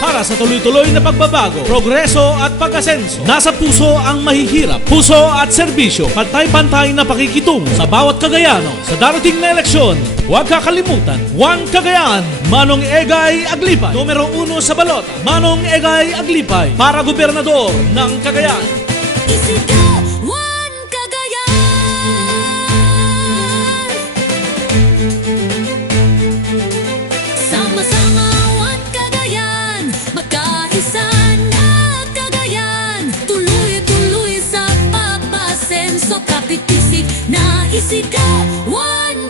Para sa tuloy-tuloy na pagbabago, progreso at pag-asenso, nasa puso ang mahihirap, puso at serbisyo, pantay-pantay na pakikitungo sa bawat Kagayano. Sa darating na eleksyon, huwag kakalimutan, One Cagayan, Manong Egay Aglipay, numero uno sa balota, Manong Egay Aglipay, para gobernador ng Cagayan. One Kapitisik na isigaw one Cagayan